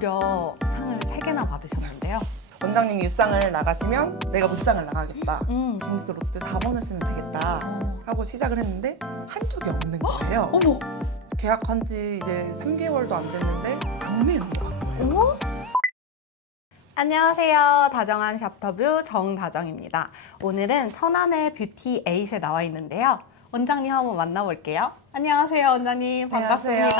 무려 상을 3개나 받으셨는데요. 원장님이 유상을 나가시면 내가 무상을 나가겠다. 진수 로트 4번을 쓰면 되겠다 하고 시작을 했는데 한 적이 없는 거예요. 어머! 계약한 지 이제 3개월도 안 됐는데 경매에 넘어간 거예요. 어머? 안녕하세요. 다정한 샵터뷰 정다정입니다. 오늘은 천안의 뷰티 에잇에 나와 있는데요. 원장님 한번 만나볼게요. 안녕하세요, 원장님. 반갑습니다.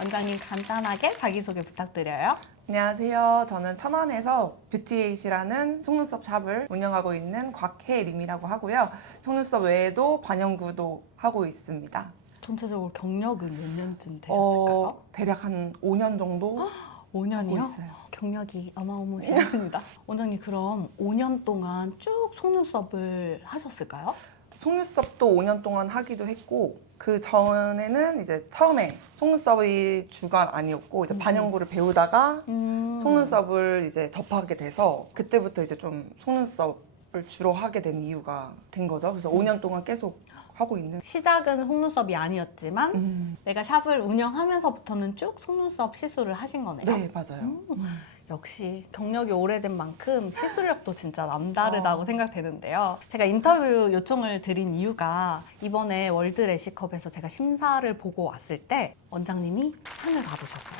원장님 간단하게 자기소개 부탁드려요. 안녕하세요. 저는 천안에서 뷰티에잇이라는 속눈썹 샵을 운영하고 있는 곽혜림이라고 하고요. 속눈썹 외에도 반영구도 하고 있습니다. 전체적으로 경력은 몇 년쯤 되셨을까요? 대략 한 5년 정도 5년이요? 하고 있어요. 경력이 어마어마하십니다. 원장님 그럼 5년 동안 쭉 속눈썹을 하셨을까요? 속눈썹도 5년 동안 하기도 했고 그 전에는 이제 처음에 속눈썹이 주가 아니었고 이제 반영구를 배우다가 속눈썹을 이제 접하게 돼서 그때부터 이제 좀 속눈썹을 주로 하게 된 이유가 된 거죠. 그래서 5년 동안 계속 하고 있는. 시작은 속눈썹이 아니었지만 내가 샵을 운영하면서부터는 쭉 속눈썹 시술을 하신 거네요. 네, 맞아요. 역시 경력이 오래된 만큼 시술력도 진짜 남다르다고 생각되는데요. 제가 인터뷰 요청을 드린 이유가 이번에 월드 래시컵에서 제가 심사를 보고 왔을 때 원장님이 상을 받으셨어요.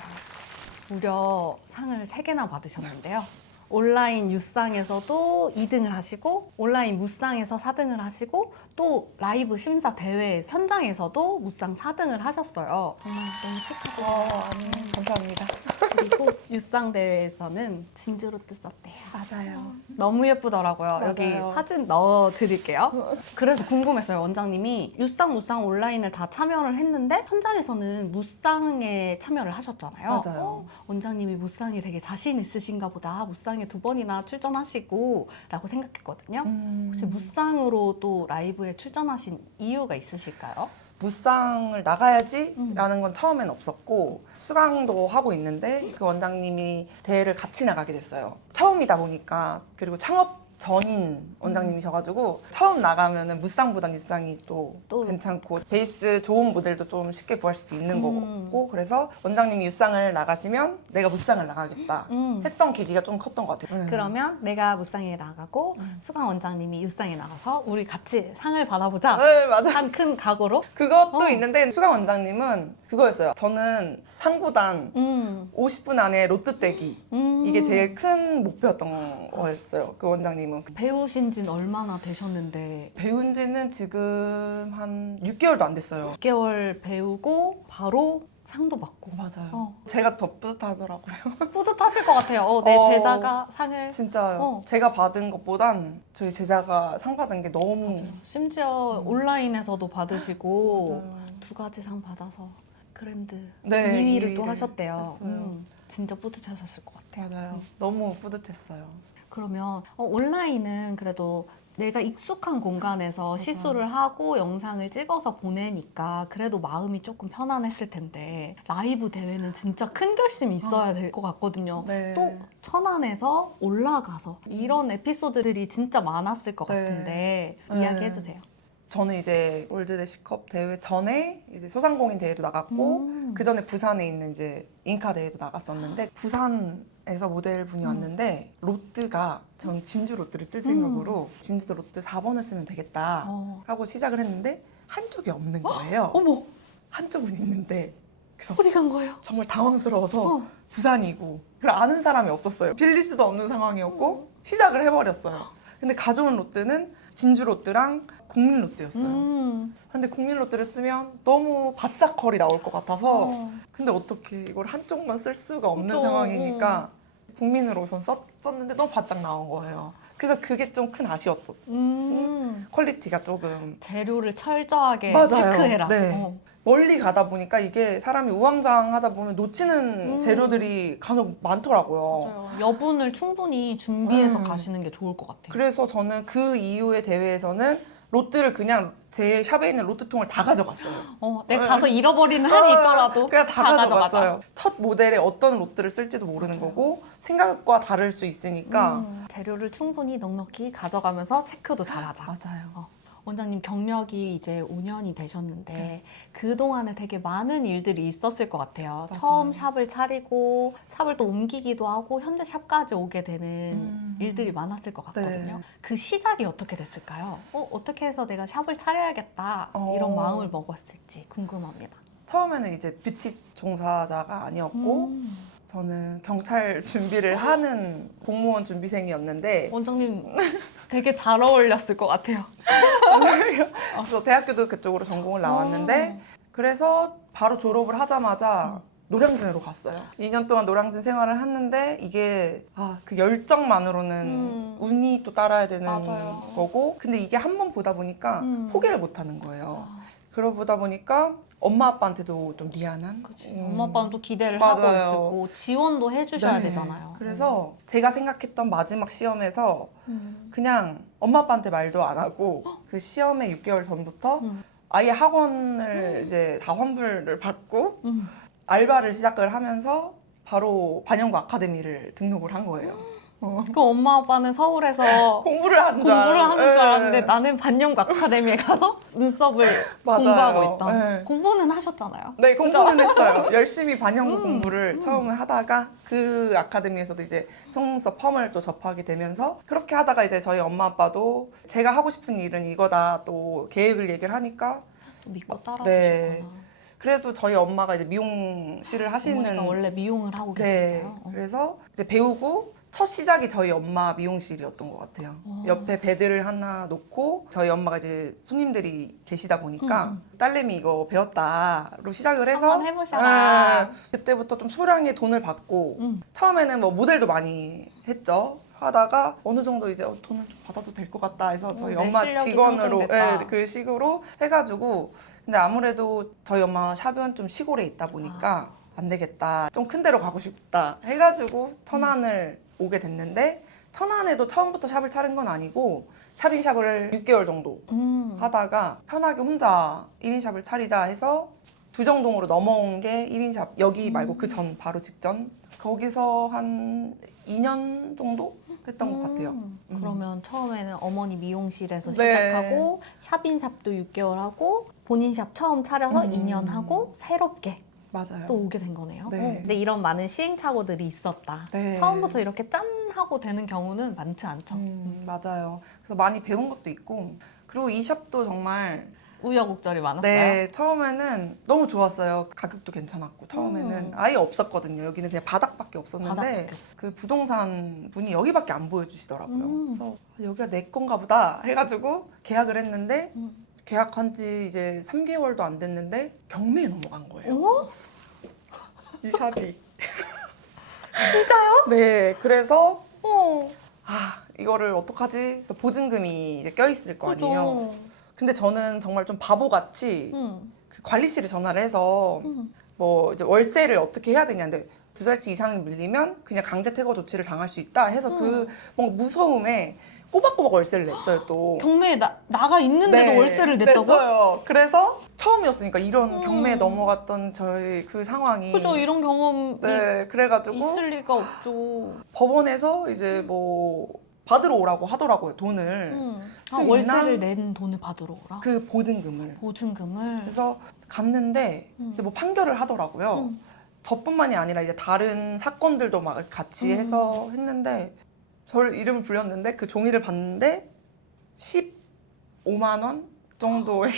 무려 상을 3개나 받으셨는데요. 온라인 유상에서도 2등을 하시고 온라인 무상에서 4등을 하시고 또 라이브 심사 대회 현장에서도 무상 4등을 하셨어요. 정말 너무 축하드려요. 감사합니다. 그리고 유상 대회에서는 진주로트 썼대요. 맞아요. 너무 예쁘더라고요. 맞아요. 여기 사진 넣어드릴게요. 그래서 궁금했어요. 원장님이 유상, 무상 온라인을 다 참여를 했는데 현장에서는 무상에 참여를 하셨잖아요. 맞아요. 원장님이 무상에 되게 자신 있으신가 보다. 무상에 2번이나 출전하시고 라고 생각했거든요. 혹시 무상으로 또 라이브에 출전하신 이유가 있으실까요? 무쌍을 나가야지 라는 건 처음엔 없었고 수강도 하고 있는데 그 원장님이 대회를 같이 나가게 됐어요. 처음이다 보니까 그리고 창업 전인 원장님이셔가지고 처음 나가면은 무쌍보단 유쌍이 또 괜찮고 베이스 좋은 모델도 좀 쉽게 구할 수도 있는 거고 그래서 원장님이 유쌍을 나가시면 내가 무쌍을 나가겠다 했던 계기가 좀 컸던 것 같아요. 그러면 내가 무쌍에 나가고 수강 원장님이 유쌍에 나가서 우리 같이 상을 받아보자 네, 맞아요. 한 큰 각오로 그것도 있는데 수강 원장님은 그거였어요. 저는 상보단 50분 안에 로또 떼기 이게 제일 큰 목표였던 거였어요. 그 원장님은 배우신 지는 얼마나 되셨는데 배운 지는 지금 한 6개월도 안 됐어요. 6개월 배우고 바로 상도 받고 맞아요. 제가 더 뿌듯하더라고요. 뿌듯하실 것 같아요. 내 제자가 상을 진짜요. 제가 받은 것보단 저희 제자가 상 받은 게 너무 심지어 온라인에서도 받으시고 맞아요. 2가지 상 받아서 그랜드 네, 2위를 또 2위를 하셨대요. 했어요. 진짜 뿌듯하셨을 것 같아요. 맞아요. 너무 뿌듯했어요. 그러면 온라인은 그래도 내가 익숙한 공간에서 시술을 하고 영상을 찍어서 보내니까 그래도 마음이 조금 편안했을 텐데 라이브 대회는 진짜 큰 결심이 있어야 될 것 같거든요. 네. 또 천안에서 올라가서 이런 에피소드들이 진짜 많았을 것 네. 같은데 네. 이야기해주세요. 저는 이제 월드래시컵 대회 전에 이제 소상공인 대회도 나갔고 그 전에 부산에 있는 이제 인카 대회도 나갔었는데 부산에서 모델분이 왔는데 로트가 전 진주 로트를 쓸 생각으로 진주 로트 4번을 쓰면 되겠다 하고 시작을 했는데 한 쪽이 없는 거예요. 어머! 한쪽은 있는데 그래서 어디 간 거예요? 정말 당황스러워서 부산이고 그걸 아는 사람이 없었어요. 빌릴 수도 없는 상황이었고 시작을 해버렸어요. 근데 가져온 롯데는 진주 롯데랑 국민 롯데였어요. 근데 국민 롯데를 쓰면 너무 바짝 컬이 나올 것 같아서 근데 어떻게 이걸 한쪽만 쓸 수가 없는 그쵸. 상황이니까 국민으로 우선 썼는데 너무 바짝 나온 거예요. 그래서 그게 좀 큰 아쉬웠던 퀄리티가 조금 재료를 철저하게 맞아요. 체크해라. 네. 멀리 가다 보니까 이게 사람이 우왕좌왕하다 보면 놓치는 재료들이 간혹 많더라고요. 맞아요. 여분을 충분히 준비해서 가시는 게 좋을 것 같아요. 그래서 저는 그 이후의 대회에서는 롯데를 그냥 제 샵에 있는 롯데통을 다 가져갔어요. 내가 가서 잃어버리는 한이 있더라도 그냥 다 가져가자. 가져갔어요. 첫 모델에 어떤 롯데를 쓸지도 모르는 거고 생각과 다를 수 있으니까 재료를 충분히 넉넉히 가져가면서 체크도 잘하자. 맞아요. 원장님 경력이 이제 5년이 되셨는데 그동안에 되게 많은 일들이 있었을 것 같아요. 맞아요. 처음 샵을 차리고 샵을 또 옮기기도 하고 현재 샵까지 오게 되는 일들이 많았을 것 같거든요. 네. 그 시작이 어떻게 됐을까요? 어떻게 해서 내가 샵을 차려야겠다 이런 마음을 먹었을지 궁금합니다. 처음에는 이제 뷰티 종사자가 아니었고 저는 경찰 준비를 하는 공무원 준비생이었는데 원장님 되게 잘 어울렸을 것 같아요. 그래서 대학교도 그쪽으로 전공을 나왔는데 그래서 바로 졸업을 하자마자 노량진으로 갔어요. 2년 동안 노량진 생활을 했는데 이게 그 열정만으로는 운이 또 따라야 되는 맞아요. 거고 근데 이게 한 번 보다 보니까 포기를 못 하는 거예요. 아. 그러다 보니까 엄마 아빠한테도 좀 미안한 엄마 아빠는 또 기대를 맞아요. 하고 있을 거고 지원도 해주셔야 네. 되잖아요. 그래서 제가 생각했던 마지막 시험에서 그냥 엄마 아빠한테 말도 안 하고 그 시험의 6개월 전부터 아예 학원을 이제 다 환불을 받고 알바를 시작을 하면서 바로 반영구 아카데미를 등록을 한 거예요. 그 엄마 아빠는 서울에서 공부를 하는 줄 공부를 하는 줄 알았는데 네. 나는 반영구 아카데미에 가서 눈썹을 맞아요. 공부하고 있다. 네. 공부는 하셨잖아요. 네, 공부는 했어요. 열심히 반영구 공부를 처음에 하다가 그 아카데미에서도 이제 속눈썹 펌을 또 접하게 되면서 그렇게 하다가 이제 저희 엄마 아빠도 제가 하고 싶은 일은 이거다 또 계획을 얘기를 하니까 또 믿고 네. 따라주셨구나. 그래도 저희 엄마가 이제 미용실을 하시는 어머니가 원래 미용을 하고 네, 계셨어요. 그래서 이제 배우고 첫 시작이 저희 엄마 미용실이었던 것 같아요. 옆에 베드를 하나 놓고 저희 엄마가 이제 손님들이 계시다 보니까 딸내미 이거 배웠다로 시작을 해서 한번 해보셔라. 그때부터 좀 소량의 돈을 받고 처음에는 뭐 모델도 많이 했죠. 하다가 어느 정도 이제 돈을 좀 받아도 될 것 같다 해서 저희 내 엄마 실력이 직원으로 상승됐다. 네, 그 식으로 해가지고 근데 아무래도 저희 엄마 샵은 좀 시골에 있다 보니까 안 되겠다. 좀 큰 데로 가고 싶다 해가지고 천안을 오게 됐는데 천안에도 처음부터 샵을 차린 건 아니고 샵인샵을 6개월 정도 하다가 편하게 혼자 1인 샵을 차리자 해서 두정동으로 넘어온 게 1인 샵 여기 말고 그 전 바로 직전 거기서 한 2년 정도 했던 것 같아요. 그러면 처음에는 어머니 미용실에서 네. 시작하고 샵인샵도 6개월 하고 본인 샵 처음 차려서 2년 하고 새롭게 맞아요. 또 오게 된 거네요. 네. 근데 이런 많은 시행착오들이 있었다. 네. 처음부터 이렇게 짠 하고 되는 경우는 많지 않죠. 맞아요. 그래서 많이 배운 것도 있고 그리고 이 샵도 정말 우여곡절이 많았어요. 네, 처음에는 너무 좋았어요. 가격도 괜찮았고 처음에는 아예 없었거든요. 여기는 그냥 바닥밖에 없었는데 바닥밖에. 그 부동산 분이 여기밖에 안 보여주시더라고요. 그래서 여기가 내 건가 보다 해가지고 계약을 했는데 계약한 지 이제 3개월도 안 됐는데 경매에 넘어간 거예요. 어머? 이 샵이. 진짜요? 네, 그래서 어. 이거를 어떡하지? 그래서 보증금이 이제 껴있을 거 아니에요. 그죠. 근데 저는 정말 좀 바보같이 그 관리실에 전화를 해서 뭐 이제 월세를 어떻게 해야 되냐는데 2달치 이상 밀리면 그냥 강제 퇴거 조치를 당할 수 있다 해서 그 뭔가 무서움에 꼬박꼬박 월세를 냈어요 또. 경매에 나가 있는데도 네, 월세를 냈다고? 냈어요. 그래서 처음이었으니까 이런 경매에 넘어갔던 저희 그 상황이. 그죠. 이런 경험이 네, 그래가지고 있을 리가 없죠. 법원에서 이제 뭐 받으러 오라고 하더라고요 돈을. 월세를 낸 돈을 받으러 오라? 그 보증금을. 보증금을? 그래서 갔는데 이제 뭐 판결을 하더라고요. 저뿐만이 아니라 이제 다른 사건들도 막 같이 해서 했는데 저를 이름을 불렸는데 그 종이를 봤는데 15만 원 정도의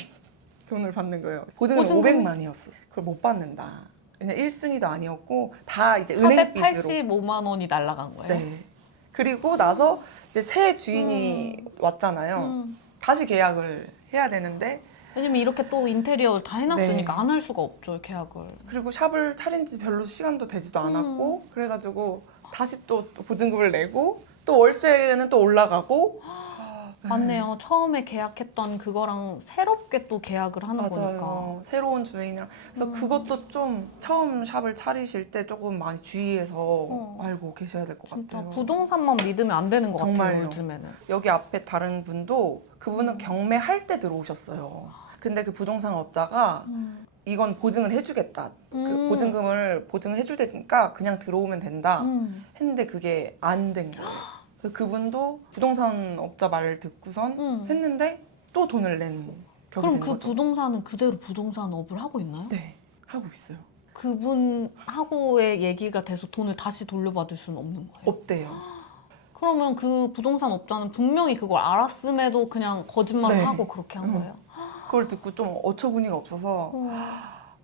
돈을 받는 거예요. 보증금이 보증금이? 500만이었어. 그걸 못 받는다. 왜냐 1순위도 아니었고 다 이제 은행 빚으로. 485만 원이 날라간 거예요? 네. 그리고 나서 이제 새 주인이 왔잖아요. 다시 계약을 해야 되는데 왜냐면 이렇게 또 인테리어를 다 해놨으니까 네. 안 할 수가 없죠, 계약을. 그리고 샵을 차린 지 별로 시간도 되지도 않았고 그래가지고 다시 또 보증금을 내고 또 월세는 또 올라가고 맞네요. 처음에 계약했던 그거랑 새롭게 또 계약을 하는 거니까. 맞아요. 새로운 주인이랑 그래서 그것도 좀 처음 샵을 차리실 때 조금 많이 주의해서 알고 계셔야 될 것 진짜 같아요. 부동산만 믿으면 안 되는 것 같아요, 정말요. 요즘에는. 여기 앞에 다른 분도 그분은 경매할 때 들어오셨어요. 근데 그 부동산 업자가 이건 보증을 해주겠다. 그 보증금을 보증을 해줄 테니까 그냥 들어오면 된다. 했는데 그게 안 된 거예요. 그래서 그분도 부동산 업자 말을 듣고선 했는데 또 돈을 낸 격이 그럼 되는 그 거죠. 부동산은 그대로 부동산업을 하고 있나요? 네, 하고 있어요. 그분하고의 얘기가 돼서 돈을 다시 돌려받을 수는 없는 거예요? 없대요. 그러면 그 부동산 업자는 분명히 그걸 알았음에도 그냥 거짓말을 네. 하고 그렇게 한 거예요? 그걸 듣고 좀 어처구니가 없어서 어.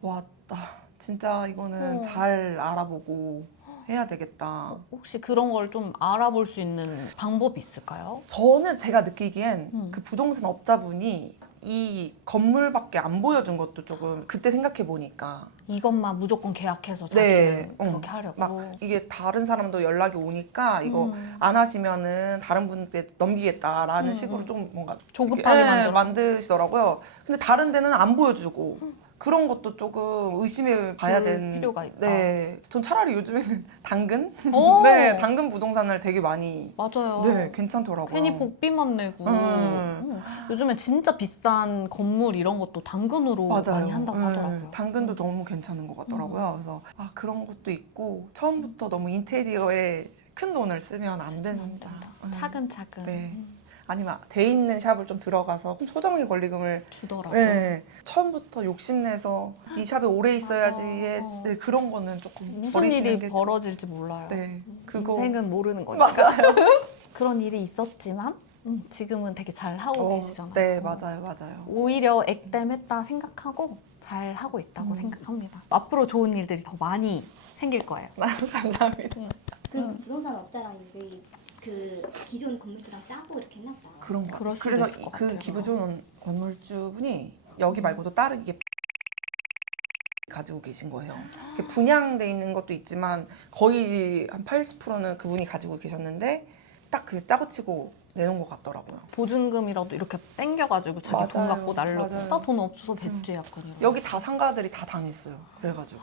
와, 나 진짜 이거는 어. 잘 알아보고 해야 되겠다. 혹시 그런 걸 좀 알아볼 수 있는 방법이 있을까요? 저는 제가 느끼기엔 음. 그 부동산 업자분이 이 건물밖에 안 보여준 것도 조금 그때 생각해 보니까 이것만 무조건 계약해서 자기는 네, 그렇게 하려고. 막 이게 다른 사람도 연락이 오니까 이거 음. 안 하시면은 다른 분께 넘기겠다라는 음, 식으로 좀 뭔가 조급하게 예, 만들어. 만드시더라고요. 근데 다른 데는 안 보여주고 그런 것도 조금 의심해 봐야 볼 되는 필요가 있다. 네, 전 차라리 요즘에는 당근, 오! 네, 당근 부동산을 되게 많이 맞아요. 네, 괜찮더라고요. 괜히 복비만 내고. 음. 요즘에 진짜 비싼 건물 이런 것도 당근으로 맞아요. 많이 한다고 하더라고요. 당근도 너무 괜찮은 것 같더라고요. 그래서 아 그런 것도 있고 처음부터 너무 인테리어에 큰 돈을 쓰면 안 된다. 차근차근 네. 아니면 돼 있는 샵을 좀 들어가서 소정의 권리금을 주더라고. 네, 처음부터 욕심내서 이 샵에 오래 있어야지 맞아. 네, 그런 거는 조금 무슨 버리시는 일이 게 벌어질지 몰라요. 네, 그거 인생은 모르는 거니까. 맞아요. 그런 일이 있었지만 지금은 되게 잘 하고 계시잖아요. 네, 맞아요, 맞아요. 오히려 액땜했다 생각하고 잘 하고 있다고 생각합니다. 앞으로 좋은 일들이 더 많이 생길 거예요. 감사합니다. 그럼 부동산 업자랑들이 그 기존 건물주랑 짜고 이렇게 했나 보다. 그런 거 그럴 같아요. 수도 그래서 있을 것 그 같아요. 기부존 건물주 분이 여기 말고도 다른 이게 가지고 계신 거예요. 이렇게 분양돼 있는 것도 있지만 거의 한 80%는 그분이 가지고 계셨는데 딱 그 짜고 치고 내놓은 것 같더라고요. 보증금이라도 이렇게 땡겨가지고 자기 돈 맞아요. 갖고 날려고. 맞아요. 나 돈 없어서 뱉지 약간 이런. 여기 다 상가들이 다 당했어요. 그래가지고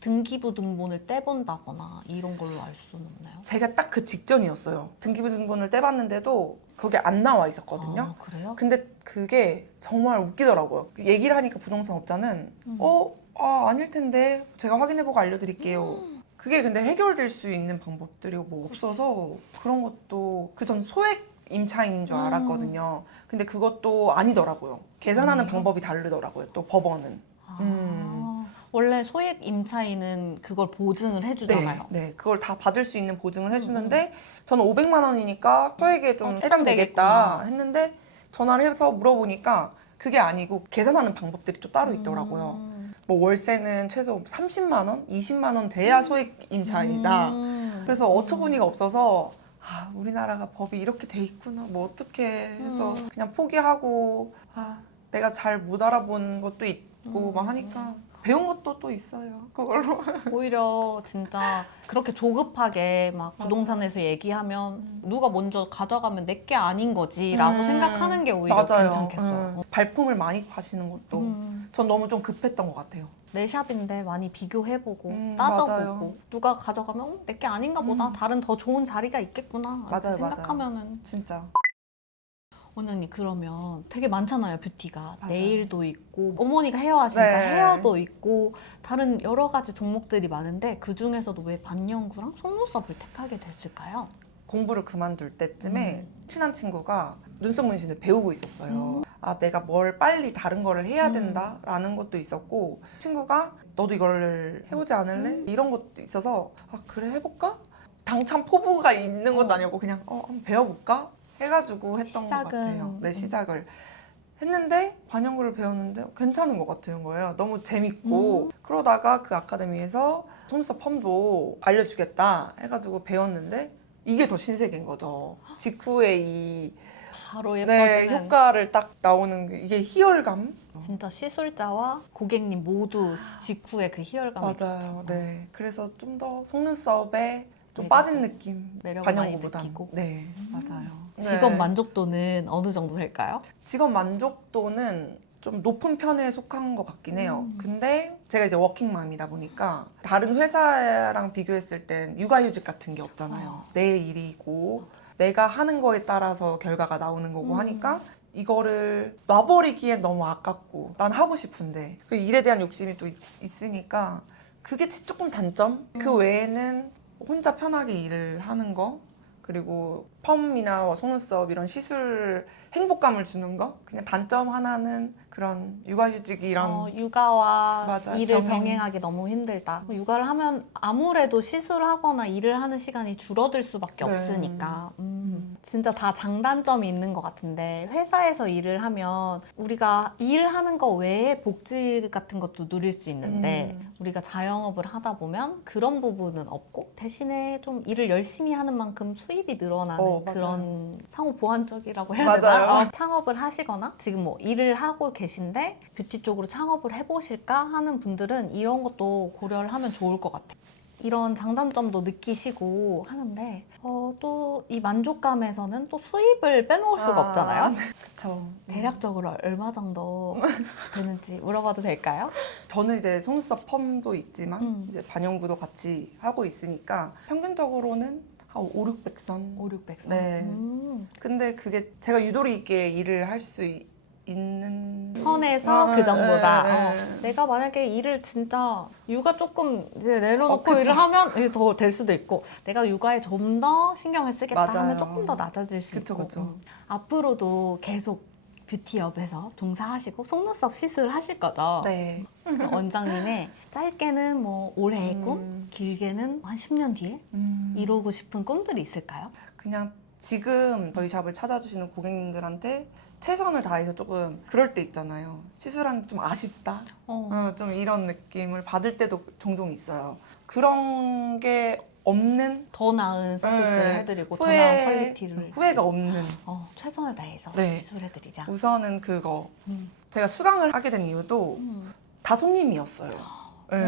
등기부 등본을 떼본다거나 이런 걸로 알 수는 없나요? 제가 딱 그 직전이었어요. 등기부등본을 떼봤는데도 거기 안 나와 있었거든요. 아, 그래요? 근데 그게 정말 웃기더라고요. 얘기를 하니까 부동산 업자는 아닐 텐데 제가 확인해보고 알려드릴게요. 그게 근데 해결될 수 있는 방법들이 뭐 없어서 그런 것도 그 전 소액 임차인인 줄 알았거든요. 근데 그것도 아니더라고요. 계산하는 방법이 다르더라고요. 또 법원은. 원래 소액 임차인은 그걸 보증을 해주잖아요. 네, 그걸 다 받을 수 있는 보증을 해주는데 저는 500만 원이니까 소액에 좀 해당되겠다 해당되겠구나. 했는데 전화를 해서 물어보니까 그게 아니고 계산하는 방법들이 또 따로 있더라고요. 뭐 월세는 최소 30만 원, 20만 원 돼야 소액 임차인이다. 그래서 어처구니가 없어서 아, 우리나라가 법이 이렇게 돼 있구나. 뭐 어떻게 해서 그냥 포기하고 아, 내가 잘 못 알아본 것도 있고 막 하니까 배운 것도 또 있어요. 그걸로. 오히려 진짜 그렇게 조급하게 막 맞아. 부동산에서 얘기하면 누가 먼저 가져가면 내 게 아닌 거지라고 생각하는 게 오히려 맞아요. 괜찮겠어요. 발품을 많이 파시는 것도 전 너무 좀 급했던 것 같아요. 내 샵인데 많이 비교해보고 맞아요. 따져보고 누가 가져가면 내 게 아닌가 보다. 다른 더 좋은 자리가 있겠구나. 이렇게 맞아요, 생각하면은 진짜. 원장님 그러면 되게 많잖아요 뷰티가. 맞아요. 네일도 있고 어머니가 헤어 하시니까 네. 헤어도 있고 다른 여러 가지 종목들이 많은데 그 중에서도 왜 반영구랑 속눈썹을 택하게 됐을까요? 공부를 그만둘 때쯤에 친한 친구가 눈썹 문신을 배우고 있었어요. 아, 내가 뭘 빨리 다른 거를 해야 된다라는 것도 있었고 친구가 너도 이거를 해보지 않을래? 이런 것도 있어서 아, 그래 해볼까? 당찬 포부가 있는 것도 아니었고 그냥 한번 배워볼까? 해가지고 했던 것 시작은, 같아요. 네, 시작을. 했는데 반영구를 배웠는데 괜찮은 것 같은 거예요. 너무 재밌고 그러다가 그 아카데미에서 속눈썹 펌도 알려주겠다 해가지고 배웠는데 이게 더 신세계인 거죠. 직후에 이 바로 네, 예뻐지는 효과를 딱 나오는 이게 희열감. 진짜 시술자와 고객님 모두 직후에 그 희열감이 맞아요. 있죠. 네, 그래서 좀 더 속눈썹에 좀 매력을- 빠진 느낌. 매력을 많이 반영구보다. 느끼고. 네, 맞아요. 직업 네. 만족도는 어느 정도 될까요? 직업 만족도는 좀 높은 편에 속한 것 같긴 해요. 근데 제가 이제 워킹맘이다 보니까 다른 회사랑 비교했을 땐 육아휴직 같은 게 없잖아요. 내 일이고 내가 하는 거에 따라서 결과가 나오는 거고 하니까 이거를 놔버리기엔 너무 아깝고 난 하고 싶은데 그 일에 대한 욕심이 또 있으니까 그게 조금 단점? 그 외에는 혼자 편하게 일을 하는 거 그리고 펌이나 속눈썹 이런 시술 행복감을 주는 거. 그냥 단점 하나는 그런 육아휴직 이런 육아와 맞아요. 일을 병행. 병행하기 너무 힘들다. 육아를 하면 아무래도 시술하거나 일을 하는 시간이 줄어들 수밖에 네. 없으니까. 진짜 다 장단점이 있는 것 같은데 회사에서 일을 하면 우리가 일하는 거 외에 복지 같은 것도 누릴 수 있는데 우리가 자영업을 하다 보면 그런 부분은 없고 대신에 좀 일을 열심히 하는 만큼 수입이 늘어나는 맞아요. 그런 상호 보완적이라고 해야 맞아요. 되나? 창업을 하시거나 지금 뭐 일을 하고 계신데 뷰티 쪽으로 창업을 해보실까 하는 분들은 이런 것도 고려를 하면 좋을 것 같아요. 이런 장단점도 느끼시고 하는데 또 이 만족감에서는 또 수입을 빼놓을 수가 없잖아요. 그쵸. 대략적으로 얼마 정도 되는지 물어봐도 될까요? 저는 이제 속눈썹 펌도 있지만 이제 반영구도 같이 하고 있으니까 평균적으로는 한 5, 600선. 5, 600선. 네. 근데 그게 제가 유도리 있게 일을 할 수 있는 선에서 그 정도다. 네. 내가 만약에 일을 진짜 육아 조금 이제 내려놓고 그쵸. 일을 하면 이게 더 될 수도 있고 내가 육아에 좀 더 신경을 쓰겠다 맞아요. 하면 조금 더 낮아질 수 그쵸, 있고 그쵸. 앞으로도 계속 뷰티업에서 종사하시고 속눈썹 시술 하실 거죠? 네. 원장님의 짧게는 뭐 올해의 꿈, 길게는 한 10년 뒤에 이루고 싶은 꿈들이 있을까요? 그냥 지금 저희 샵을 찾아주시는 고객님들한테 최선을 다해서 조금 그럴 때 있잖아요. 시술하는데 좀 아쉽다. 좀 이런 느낌을 받을 때도 종종 있어요. 그런 게 없는 더 나은 서비스를 네. 해드리고 더 나은 퀄리티를 후회가 없는. 최선을 다해서 네. 시술해드리자. 우선은 그거. 음. 제가 수강을 하게 된 이유도 다 손님이었어요. 네.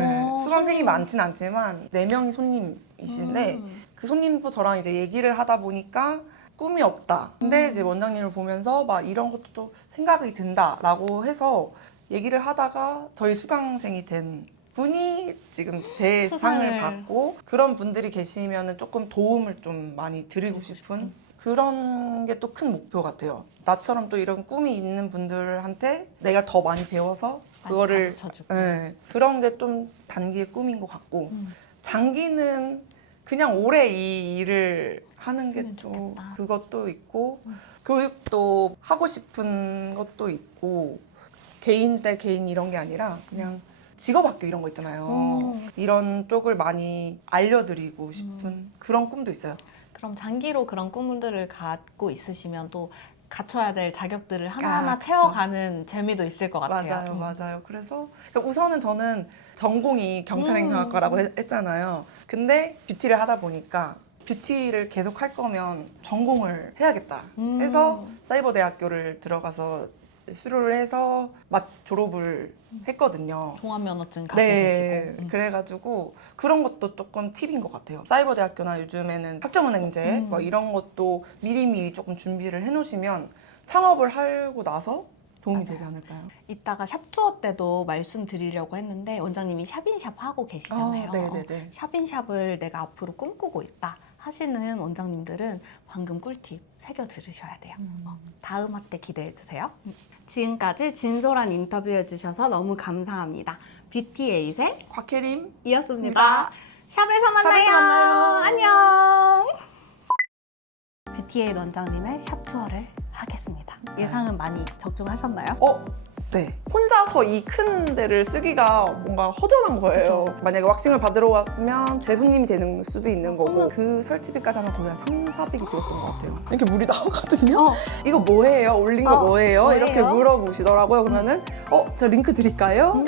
수강생이 손님. 많진 않지만 4명이 손님이신데 그 손님도 저랑 이제 얘기를 하다 보니까 꿈이 없다. 근데 이제 원장님을 보면서 막 이런 것도 또 생각이 든다라고 해서 얘기를 하다가 저희 수강생이 된 분이 지금 대상을 수상을. 받고 그런 분들이 계시면 조금 도움을 좀 많이 드리고 싶은 그런 게 또 큰 목표 같아요. 나처럼 또 이런 꿈이 있는 분들한테 내가 더 많이 배워서 그거를 가르쳐주고. 네, 그런 게 좀 단기의 꿈인 것 같고 장기는 그냥 오래 이 일을 하는 게 했으면 좀 좋겠다. 그것도 있고 교육도 하고 싶은 것도 있고 개인 대 개인 이런 게 아니라 그냥 직업학교 이런 거 있잖아요. 이런 쪽을 많이 알려드리고 싶은 그런 꿈도 있어요. 그럼 장기로 그런 꿈들을 갖고 있으시면 또 갖춰야 될 자격들을 하나하나 그쵸. 채워가는 재미도 있을 것 같아요. 맞아요. 그래서 그러니까 우선은 저는 전공이 경찰행정학과라고 했잖아요. 근데 뷰티를 하다 보니까 뷰티를 계속 할 거면 전공을 해야겠다 해서 사이버대학교를 들어가서 수료를 해서 졸업을 했거든요. 종합면허증 갖고 네, 계시고. 그래가지고 그런 것도 조금 팁인 것 같아요. 사이버대학교나 요즘에는 학점은행제 뭐 이런 것도 미리미리 조금 준비를 해놓으시면 창업을 하고 나서 도움이 되지 않을까요? 이따가 샵 투어 때도 말씀드리려고 했는데 원장님이 샵인샵 하고 계시잖아요. 네네네. 샵인샵을 내가 앞으로 꿈꾸고 있다 하시는 원장님들은 방금 꿀팁 새겨 들으셔야 돼요. 다음 화 때 기대해 주세요. 지금까지 진솔한 인터뷰 해주셔서 너무 감사합니다. 뷰티 에잇의 곽혜림이었습니다. 곽혜림이었습니다. 샵에서 만나요. 샵에서 만나요. 안녕. 뷰티 에잇 원장님의 샵 투어를 하겠습니다. 예상은 많이 적중하셨나요? 네. 혼자서 이 큰 데를 쓰기가 뭔가 허전한 거예요. 그쵸. 만약에 왁싱을 받으러 왔으면 제 손님이 되는 수도 있는 거고 손님. 그 설치비까지 하면 거의 한 3,400이 들었던 것 같아요. 이렇게 물이 나오거든요. 어. 이거 뭐예요? 올린 거 뭐예요? 뭐예요? 이렇게 물어보시더라고요. 그러면은 저 링크 드릴까요?